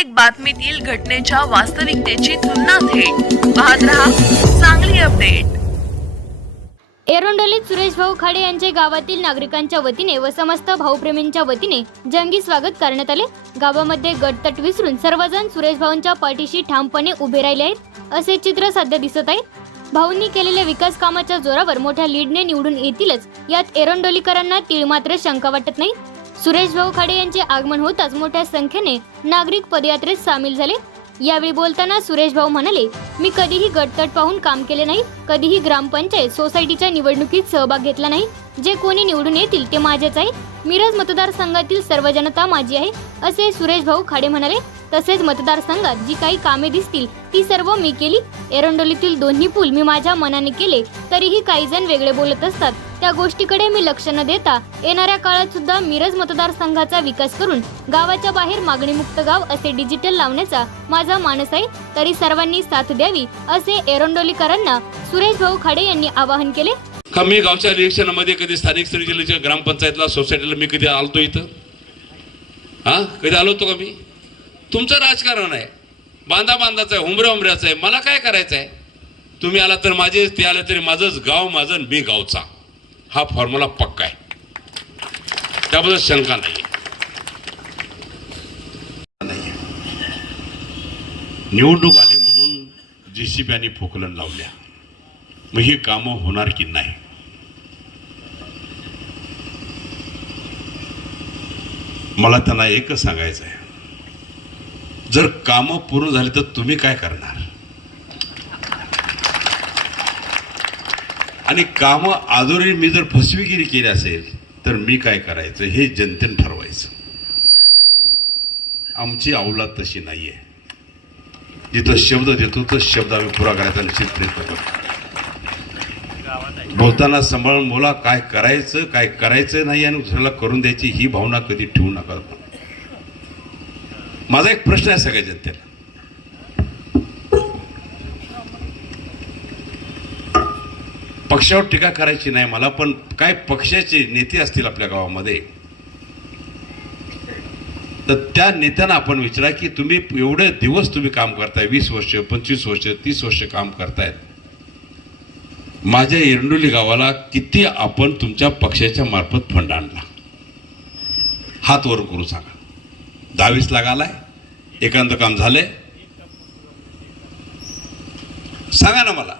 प्रत्येक बातमीतील घटनेच्या वास्तविकतेची तुलना थेट. पाहत रहा चांगली अपडेट. एरोंडोलीत सुरेश भाऊ खाडे यांचे गावातील नागरिकांच्या वतीने व समस्त भाऊप्रेमींच्या वतीने जंगी स्वागत करण्यात आले. गावामध्ये गटतट विसरून सर्वजण सुरेश भाऊंच्या पाठीशी ठामपणे उभे राहिले आहेत असे चित्र सध्या दिसत आहे. भाऊंनी केलेल्या विकास कामाच्या जोरावर मोठ्या लीडने निवडून येतीलच यात एरोंडोलीकरांना तीळ मात्र शंका वाटत नाही. सुरेश भाऊ खाडे यांचे आगमन होताच मोठ्या संख्येने नागरिक पदयात्रेत सामील झाले. यावेळी बोलताना सुरेश भाऊ म्हणाले मी कधीही गटतट पाहून काम केले नाही कधीही ग्रामपंचायत सोसायटीच्या निवडणुकीत सहभाग घेतला नाही. जे कोणी निवडून येतील ते माझेच आहे मिरज मतदारसंघातील सर्व जनता माझी आहे असे सुरेश भाऊ खाडे म्हणाले. तसेच मतदारसंघात जी काही कामे दिसतील ती सर्व मी केली. एरंडोलीतील दोन्ही पूल मी माझ्या मनाने केले तरीही काही जण वेगळे बोलत असतात. त्या गोष्टीकडे मी लक्ष न देता येणाऱ्या काळात सुद्धा मिरज मतदारसंघाचा विकास करून गावाच्या बाहेर मागणीमुक्त गाव असे डिजिटल लावण्याचा माझा मानस आहे. तरी सर्वांनी साथ द्यावी असे एरंडोलीकरांना सुरेश भाऊ खाडे यांनी आवाहन केले. का मी गावच्या इलेक्शनमध्ये कधी स्थानिक ग्रामपंचायतला सोसायटीला मी कधी आलतो इथं? हा? कधी आलो होतो का मी? तुमचं राजकारण आहे. बांधा बांधाचं आहे हुंबऱ्या हुंबऱ्याचं आहे. मला काय करायचं आहे? तुम्ही आला तर माझे ते आले तरी माझंच गाव माझं बी मी गावचा. हा फॉर्म्युला पक्का आहे. त्याबद्दल शंका नाही निवडणूक आली म्हणून जे सी बी आणि फोकलन लावल्या. मग ही कामं होणार की नाही? मला त्यांना एकच सांगायचं आहे जर कामं पूर्ण झाली तर तुम्ही काय करणार? आणि कामं आदोरी मी जर फसवीगिरी केली असेल तर मी काय करायचं? हे जनतेनं ठरवायचं. आमची अवलाद तशी नाही आहे जिथं शब्द देतो तर शब्द आम्ही पुरा करायचा निश्चित प्रयत्न करतो. बोलताना सांभाळून बोला काय करायचं काय करायचं नाही आणि दुसऱ्याला करून द्यायची ही भावना कधी ठेवू नका. माझा एक प्रश्न आहे सगळ्या जनतेला. पक्षावर टीका करायची नाही मला पण काय पक्षाचे नेते असतील आपल्या गावामध्ये? तर त्या नेत्यांना आपण विचारा की तुम्ही एवढे दिवस तुम्ही काम करताय वीस वर्ष पंचवीस वर्ष तीस वर्ष काम करतायत. माझ्या एरंडोली गावाला किती आपण तुमच्या पक्षाच्या मार्फत फंड आणला? हात वर करू सांगा. दहावीस लाख आहे एकांत काम झालंय. सांगा ना मला.